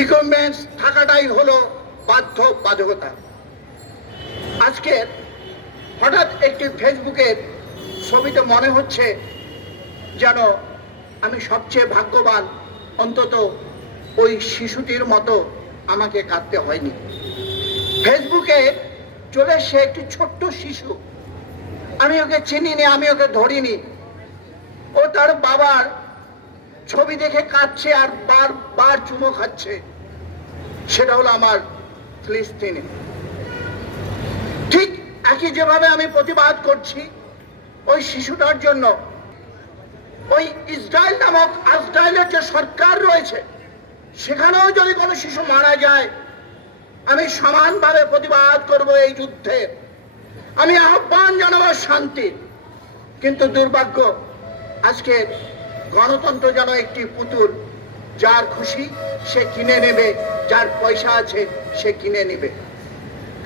Equipments থাকাটাই হলো বাধ্যবাধকতা। আজকে হঠাৎ একটি ফেসবুকের ছবিতে মনে হচ্ছে যেন আমি সবচেয়ে ভাগ্যবান, অন্তত ওই শিশুটির মতো আমাকে কাঁদতে হয়নি। ফেসবুকে চলে এসে একটি ছোট্ট শিশু, আমি ওকে চিনিনি, আমি ওকে ধরিনি, ও তার বাবার ছবি দেখে কাঁদছে আর বারবার চুমো খাচ্ছে। সেটা হলো আমার ফিলিস্তিনে। ঠিক একই যেভাবে আমি প্রতিবাদ করছি ওই শিশুটার জন্য, ওই ইসরায়েল নামক আজরায়েলের যে সরকার রয়েছে সেখানেও যদি কোনো শিশু মারা যায়, আমি সমানভাবে প্রতিবাদ করব এই যুদ্ধে। আমি আহ্বান জানাবো শান্তির। কিন্তু দুর্ভাগ্য, আজকে গণতন্ত্র যেন একটি পুতুল, যার খুশি সে কিনে নেবে, যার পয়সা আছে সে কিনে নেবে।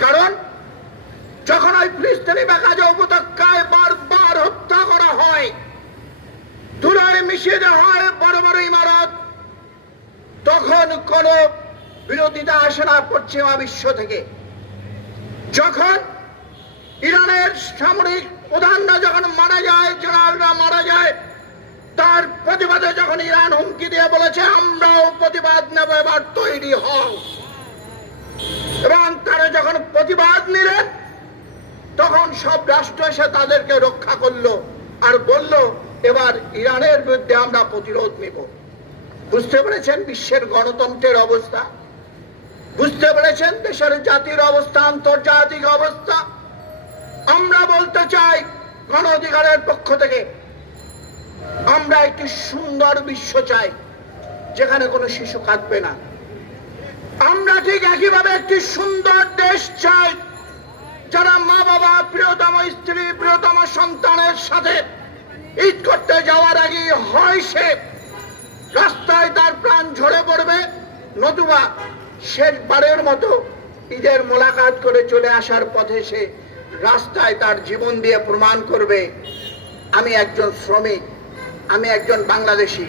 কারণ যখন ওই ফিলিস্তিনি গাজা উপত্যকায় বারবার হত্যা করা হয়, ধুলায় মিশিয়ে দেওয়া হয় বড় বড় ইমারত, তখন কোন বিরোধিতা আসে না পশ্চিমা বিশ্ব থেকে। যখন ইরানের সামরিক প্রধানরা যখন মারা যায়, জেনারেলরা মারা যায়, তার প্রতিবাদে যখন ইরান হুমকি দিয়ে বলেছে আমরাও প্রতিবাদ নেব, এবার তৈরি হও, এবং তারা যখন প্রতিবাদ নিলেন তখন সব রাষ্ট্র এসে তাদেরকে রক্ষা করলো আর বলল এবার ইরানের বিরুদ্ধে আমরা প্রতিরোধ নেব। বুঝতে পেরেছেন বিশ্বের গণতন্ত্রের অবস্থা? বুঝতে পেরেছেন দেশের জাতির অবস্থা, আন্তর্জাতিক অবস্থা? আমরা বলতে চাই গণ অধিকারের পক্ষ থেকে, আমরা একটি সুন্দর বিশ্ব চাই যেখানে কোনো শিশু কাঁদবে না। আমরা ঠিক একইভাবে একটি সুন্দর দেশ চাই যারা মা বাবা, প্রিয়তম স্ত্রী, প্রিয়তম সন্তানের সাথে ঈদ করতে যাওয়ার আগে হয় সে রাস্তায় তার প্রাণ ঝরে পড়বে, নতুবা শেষবারের মতো ঈদের মোলাকাত করে চলে আসার পথে সে রাস্তায় তার জীবন দিয়ে প্রমাণ করবে আমি একজন শ্রমিক, আমি একজন বাংলাদেশি,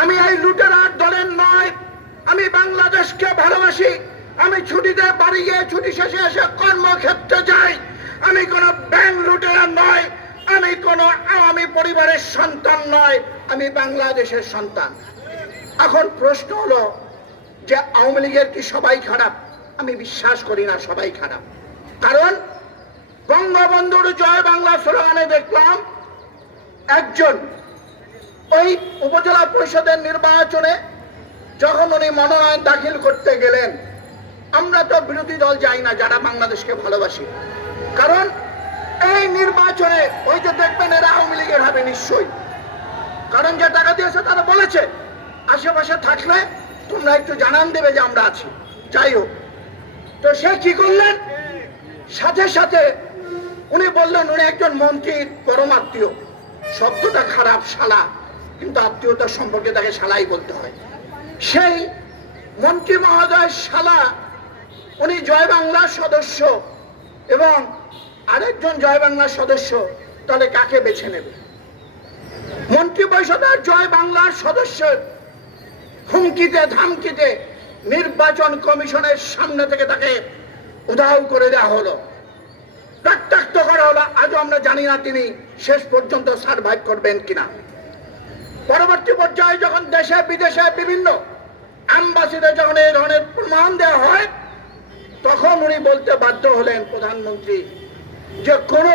আমি এই লুটেরার দলের নয়, আমি বাংলাদেশকে ভালোবাসি, আমি ছুটিতে বাড়ি গিয়ে ছুটি শেষে এসে কর্মক্ষেত্রে যাই, আমি কোনো ব্যাংক লুটেরার নয়, আমি কোনো আওয়ামী পরিবারের সন্তান নয়, আমি বাংলাদেশের সন্তান। এখন প্রশ্ন হলো যে আওয়ামী লীগের কি সবাই খারাপ? আমি বিশ্বাস করি না সবাই খারাপ। কারণ বঙ্গবন্ধুর জয় বাংলা স্লোগানে দেখলাম একজন ওই উপজেলা পরিষদের নির্বাচনে যখন উনি মনোনয়ন দাখিল করতে গেলেন, আমরা তো বিরোধী দল যাই না যারা বাংলাদেশকে ভালোবাসি, কারণ এই নির্বাচনে ওই যে দেখবেন এরা আওয়ামী লীগের হবে নিশ্চয়ই, কারণ যে টাকা দিয়েছে তারা বলেছে আশেপাশে থাকলে তোমরা একটু জানান দেবে যে আমরা আছি। যাই হোক, তো সে কি করলেন, সাথে সাথে উনি বললেন উনি একজন মন্ত্রীর পরম আত্মীয়। শব্দটা খারাপ, শালা, কিন্তু আত্মীয়তার সম্পর্কে তাকে শালাই বলতে হয়। সেই মন্ত্রী মহোদয় শালা, উনি জয় বাংলার সদস্য এবং আরেকজন জয় বাংলার সদস্য, তাহলে কাকে বেছে নেবে? মন্ত্রী পরিষদের জয় বাংলার সদস্য হুমকিতে ধামকিতে নির্বাচন কমিশনের সামনে থেকে তাকে উধাও করে দেওয়া হলো, প্রত্যক্ত করা হলো। আজও আমরা জানি না তিনি শেষ পর্যন্ত সার্ভাইভ করবেন কিনা। পরবর্তী পর্যায়ে যখন দেশে বিদেশে বিভিন্ন অ্যাম্বাসিতে যখন এই ধরনের প্রমাণ দেওয়া হয়, তখন উনি বলতে বাধ্য হলেন প্রধানমন্ত্রী যে কোনো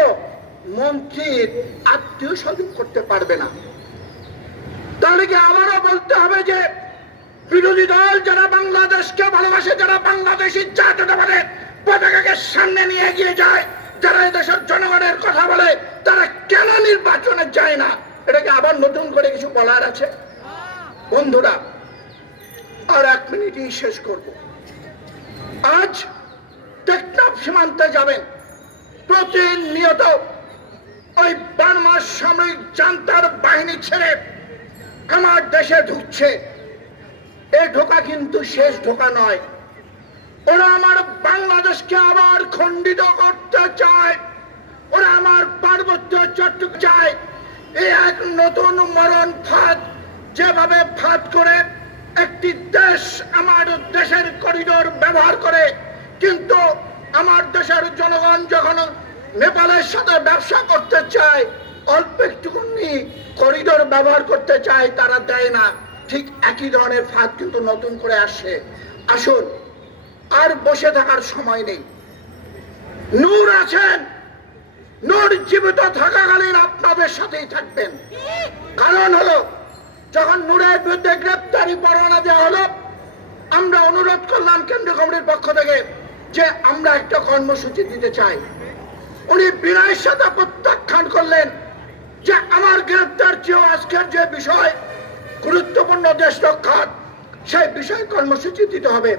মন্ত্রীর আত্মীয় স্বজন করতে পারবে না। তাহলে কি আমারও বলতে হবে যে বিরোধী দল যারা বাংলাদেশকে ভালোবাসে, যারা বাংলাদেশি জাতীয়তাবাদের পতাকাকে সামনে নিয়ে এগিয়ে যায়, যারা দেশের জনগণের কথা বলে, তারা কেন নির্বাচনে যায় না? এটাকে আবার নতুন করে কিছু বলার আছে? বন্ধুরা, আর 1 মিনিটই শেষ করব। আজ টেকনাফ সীমান্তে যাবেন, প্রতিনিয়ত ওই বার্মার সামরিক জান্তার বাহিনী ছেড়ে আমার দেশে ঢুকছে। এই ঢোকা কিন্তু শেষ ঢোকা নয়। ওরা আমার বাংলাদেশকে আবার খণ্ডিত করতে চায়, ওরা আমার পার্বত্য চট্টগ্রাম চায়। এই এক নতুন মরণ ফাঁদ, যেভাবে ফাঁদ করে একটি দেশ আমার দেশের করিডোর ব্যবহার করে, কিন্তু আমার দেশের জনগণ যখন নেপালের সাথে ব্যবসা করতে চায়, অল্প একটুখানি করিডোর ব্যবহার করতে চায়, তারা দেয় না। ঠিক একই ধরনের ফাঁদ কিন্তু নতুন করে আসে। আসুন, আর বসে থাকার সময় নেই। নূর আছেন, নূর জীবিত থাকাকালীন আপনাদের সাথেই থাকবেন। কারণ হলো, যখন নূরের বিরুদ্ধে গ্রেপ্তারি পরোয়ানা দেওয়া হলো, আমরা অনুরোধ করলাম কেন্দ্রীয় কমিটির পক্ষ থেকে যে আমরা একটা কর্মসূচি দিতে চাই। উনি বিনয়ের সাথে প্রত্যাখ্যান করলেন যে আমার গ্রেপ্তার চেয়েও আজকের যে বিষয় গুরুত্বপূর্ণ দেশ রক্ষার, সেই বিষয়ে কর্মসূচি দিতে হবে।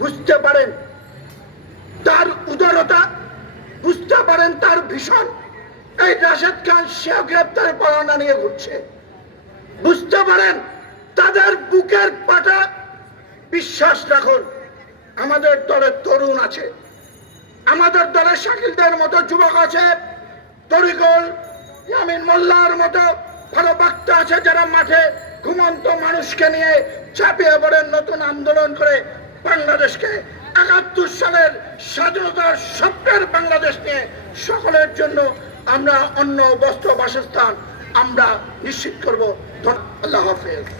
বুঝতে পারেন তার উদারতা, বুঝতে পারেন তার ভীষণ। এই রাশেদ খান সেও গ্রেপ্তার পরোয়ানা নিয়ে ঘুরছে। বুঝতে পারেন তাদের বুকের পাটা। বিশ্বাস রাখুন, আমাদের দলে তরুণ আছে, আমাদের দলে শাকিলদের মতো যুবক আছে, তরিকুল ইয়ামিন মোল্লার মতো ভালো বক্তা আছে, যারা মাঠে ঘুমন্ত মানুষকে নিয়ে চাপিয়ে পড়েন, নতুন আন্দোলন করে বাংলাদেশকে ৭১ সালের স্বাধীনতার স্বপ্নের বাংলাদেশ নিয়ে সকলের জন্য আমরা অন্ন, বস্ত্র, বাসস্থান আমরা নিশ্চিত করব। আল্লাহ হাফেজ।